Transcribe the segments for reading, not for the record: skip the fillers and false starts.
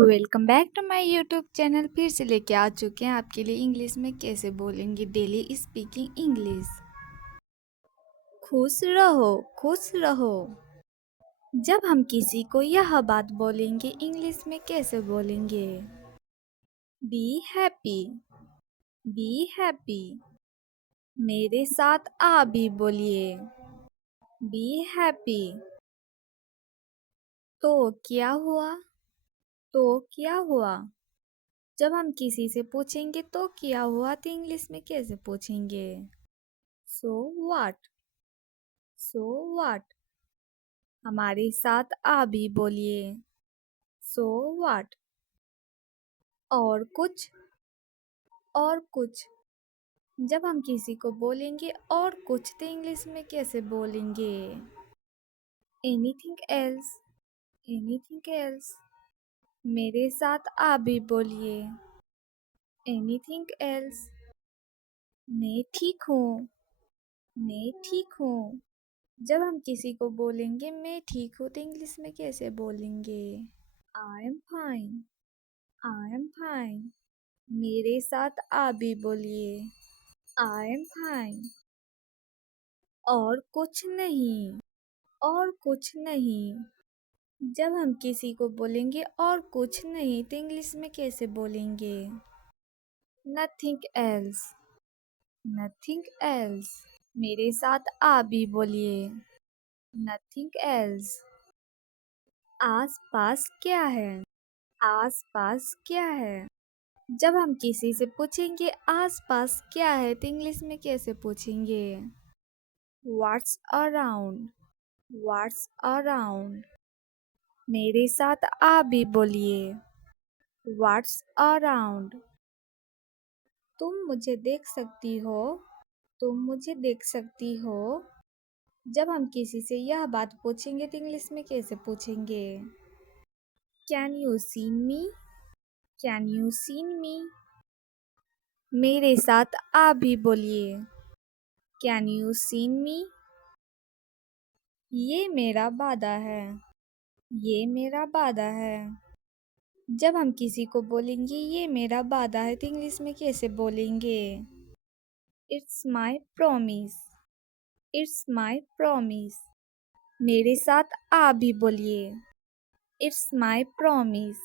Welcome back to my YouTube channel. फिर से लेके आ चुके हैं आपके लिए इंग्लिश में कैसे बोलेंगे डेली स्पीकिंग इंग्लिश। खुश रहो, खुश रहो। जब हम किसी को यह बात बोलेंगे इंग्लिश में कैसे बोलेंगे? Be happy, be happy. मेरे साथ आ भी बोलिए, बी हैप्पी। तो क्या हुआ? तो क्या हुआ? जब हम किसी से पूछेंगे तो क्या हुआ तो इंग्लिश में कैसे पूछेंगे? So what, so what. हमारे साथ आ भी बोलिए, सो व्हाट। और कुछ, और कुछ। जब हम किसी को बोलेंगे और कुछ तो इंग्लिश में कैसे बोलेंगे? Anything else, anything else. मेरे साथ आ भी बोलिए, एनीथिंग एल्स। मैं ठीक हूँ, मैं ठीक हूँ। जब हम किसी को बोलेंगे मैं ठीक हूँ तो इंग्लिश में कैसे बोलेंगे? I am fine, I am fine. मेरे साथ आ भी बोलिए, आई एम फाइन। और कुछ नहीं, और कुछ नहीं। जब हम किसी को बोलेंगे और कुछ नहीं तो इंग्लिश में कैसे बोलेंगे? Nothing else, nothing else. मेरे साथ आ भी बोलिए, नथिंग एल्स। आस पास क्या है? आस पास क्या है? जब हम किसी से पूछेंगे आस पास क्या है तो इंग्लिश में कैसे पूछेंगे? What's around, What's around। मेरे साथ आ भी बोलिए, What's around। तुम मुझे देख सकती हो, तुम मुझे देख सकती हो। जब हम किसी से यह बात पूछेंगे तो इंग्लिश में कैसे पूछेंगे? Can you seen me, can you seen मी। मेरे साथ आ भी बोलिए, कैन यू सीन मी। ये मेरा वादा है, ये मेरा वादा है। जब हम किसी को बोलेंगे ये मेरा वादा है तो इंग्लिश में कैसे बोलेंगे? It's my promise, it's my promise. मेरे साथ आ भी बोलिए, इट्स माई प्रॉमिस।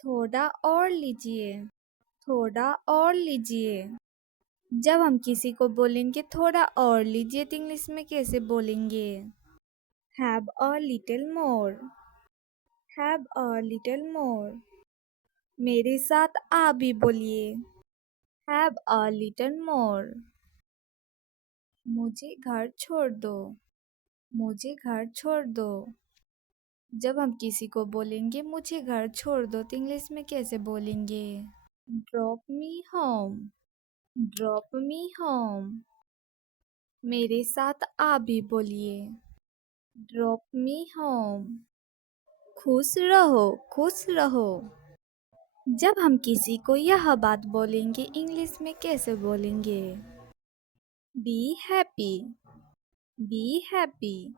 थोड़ा और लीजिए, थोड़ा और लीजिए। जब हम किसी को बोलेंगे थोड़ा और लीजिए तो इंग्लिश में कैसे बोलेंगे? Have a little more, have a little more. मेरे साथ आ भी बोलिए, हैव अ लिटिल मोर। मुझे घर छोड़ दो, मुझे घर छोड़ दो। जब हम किसी को बोलेंगे मुझे घर छोड़ दो तो इंग्लिश में कैसे बोलेंगे? Drop me home, drop me home. मेरे साथ आ भी बोलिए, ड्रॉप मी होम। खुश रहो, खुश रहो। जब हम किसी को यह बात बोलेंगे इंग्लिश में कैसे बोलेंगे? Be happy, be happy.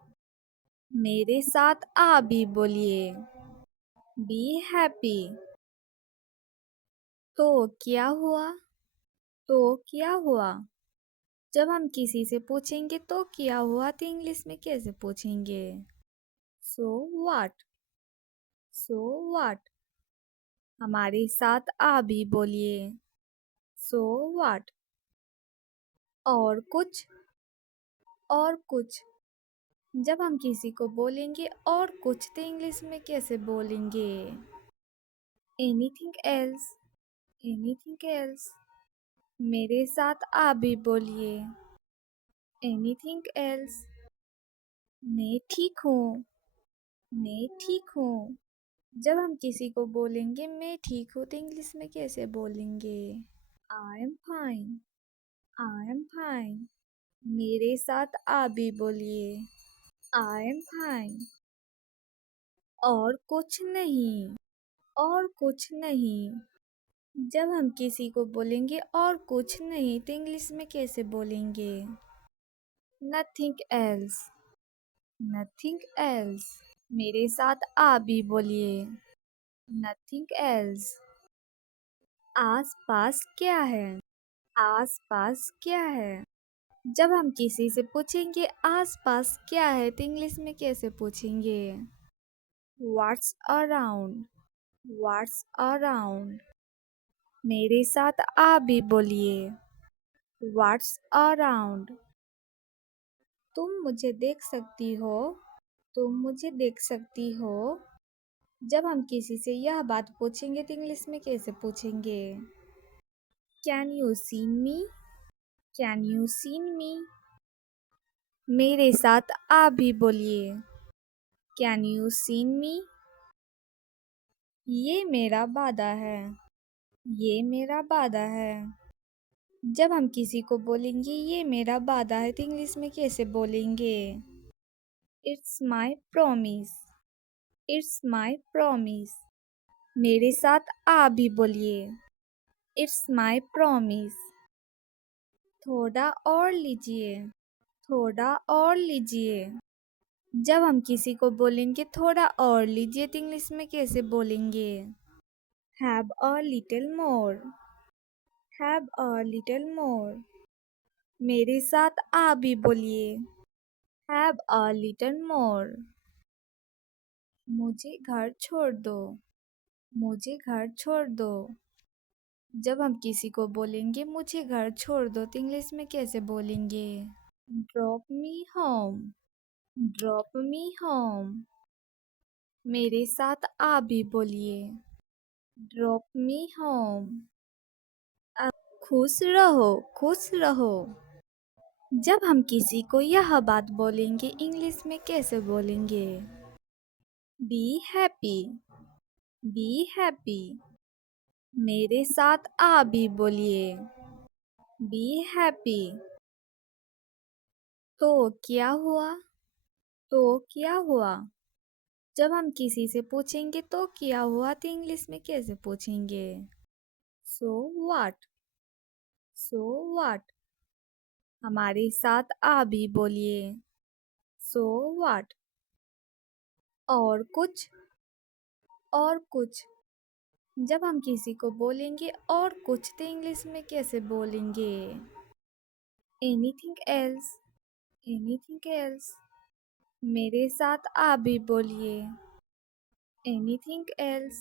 मेरे साथ आ भी बोलिए, बी हैप्पी। तो क्या हुआ? तो क्या हुआ? जब हम किसी से पूछेंगे तो क्या हुआ तो इंग्लिश में कैसे पूछेंगे? So what, so what. हमारे साथ आ भी बोलिए, सो व्हाट। और कुछ, और कुछ। जब हम किसी को बोलेंगे और कुछ तो इंग्लिश में कैसे बोलेंगे? Anything else, anything else. मेरे साथ आ भी बोलिए, एनीथिंग एल्स। मैं ठीक हूँ, मैं ठीक हूँ। जब हम किसी को बोलेंगे मैं ठीक हूँ तो इंग्लिश में कैसे बोलेंगे? I am fine, I am fine. मेरे साथ आ भी बोलिए, आई एम फाइन। और कुछ नहीं, और कुछ नहीं। जब हम किसी को बोलेंगे और कुछ नहीं तो इंग्लिश में कैसे बोलेंगे? Nothing else, nothing else. मेरे साथ आ भी बोलिए, nothing else. आस पास क्या है? आस पास क्या है? जब हम किसी से पूछेंगे आस पास क्या है तो इंग्लिश में कैसे पूछेंगे? What's around? What's around? मेरे साथ आप भी बोलिए। What's around? तुम मुझे देख सकती हो। तुम मुझे देख सकती हो। जब हम किसी से यह बात पूछेंगे तो इंग्लिश में कैसे पूछेंगे? Can you see me? Can you see me? मेरे साथ आप भी बोलिए। Can you see me? ये मेरा वादा है। ये मेरा वादा है। जब हम किसी को बोलेंगे ये मेरा वादा है तो इंग्लिश में कैसे बोलेंगे? It's my promise. It's my promise. मेरे साथ आप भी बोलिए। It's my promise. थोड़ा और लीजिए। थोड़ा और लीजिए। जब हम किसी को बोलेंगे थोड़ा और लीजिए तो इंग्लिश में कैसे बोलेंगे? Have a little more. Have a little more. मेरे साथ आप भी बोलिए। Have a little more. मुझे घर छोड़ दो। मुझे घर छोड़ दो। जब हम किसी को बोलेंगे मुझे घर छोड़ दो तो इंग्लिश में कैसे बोलेंगे? Drop me home. Drop me home. मेरे साथ आप भी बोलिए। Drop me home. अब खुश रहो। खुश रहो। जब हम किसी को यह बात बोलेंगे इंग्लिश में कैसे बोलेंगे? Be happy. Be happy. मेरे साथ आप भी बोलिए। Be happy. तो क्या हुआ? तो क्या हुआ? जब हम किसी से पूछेंगे तो क्या हुआ तो इंग्लिश में कैसे पूछेंगे? So what? So what? हमारे साथ आप भी बोलिए। So what? और कुछ? और कुछ। जब हम किसी को बोलेंगे और कुछ तो इंग्लिश में कैसे बोलेंगे? Anything else? Anything else? मेरे साथ आप भी बोलिए। Anything else?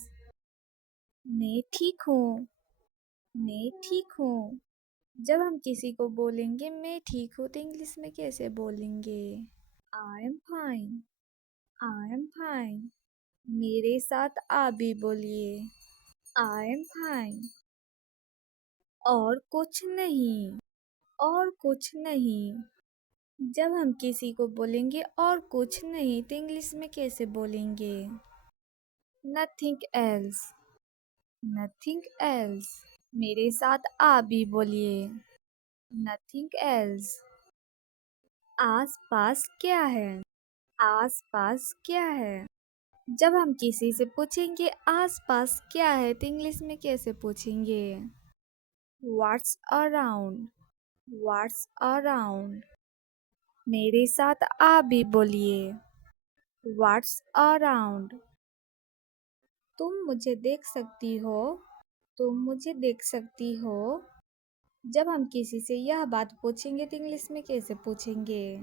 मैं ठीक हूँ। मैं ठीक हूँ। जब हम किसी को बोलेंगे मैं ठीक हूँ तो इंग्लिश में कैसे बोलेंगे? I am fine. I am fine. मेरे साथ आप भी बोलिए। I am fine. और कुछ नहीं। और कुछ नहीं। जब हम किसी को बोलेंगे और कुछ नहीं तो इंग्लिश में कैसे बोलेंगे? Nothing else. Nothing else. मेरे साथ आप भी बोलिए। Nothing else. आस पास क्या है? आस पास क्या है? जब हम किसी से पूछेंगे आस पास क्या है तो इंग्लिश में कैसे पूछेंगे? What's around? What's around? मेरे साथ आप भी बोलिए। What's around? तुम मुझे देख सकती हो। तुम मुझे देख सकती हो। जब हम किसी से यह बात पूछेंगे तो इंग्लिश में कैसे पूछेंगे?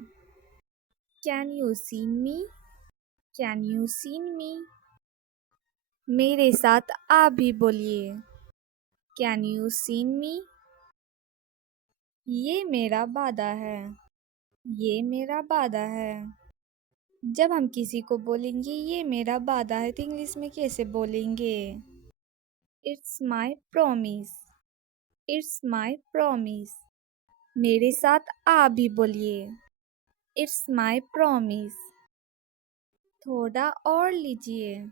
Can you see me? Can you see me? मेरे साथ आप भी बोलिए। Can you see me? ये मेरा वादा है। ये मेरा वादा है। जब हम किसी को बोलेंगे ये मेरा वादा है तो इंग्लिश में कैसे बोलेंगे? It's my promise. It's my promise. मेरे साथ आप भी बोलिए। It's my promise. थोड़ा और लीजिए।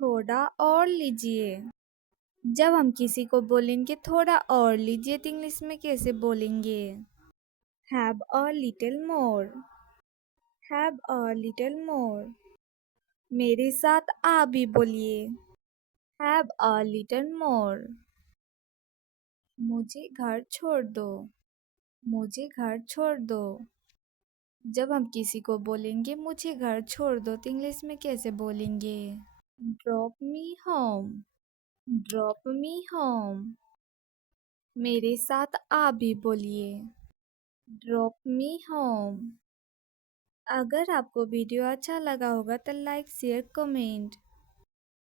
थोड़ा और लीजिए। जब हम किसी को बोलेंगे थोड़ा और लीजिए तो इंग्लिश में कैसे बोलेंगे? Have a little more. Have a little more. मेरे साथ आप भी बोलिए। Have a little more. मुझे घर छोड़ दो। मुझे घर छोड़ दो। जब हम किसी को बोलेंगे मुझे घर छोड़ दो तो इंग्लिश में कैसे बोलेंगे? Drop me home. Drop me home. मेरे साथ आप भी बोलिए, ड्रॉप मी होम। अगर आपको वीडियो अच्छा लगा होगा तो लाइक शेयर कमेंट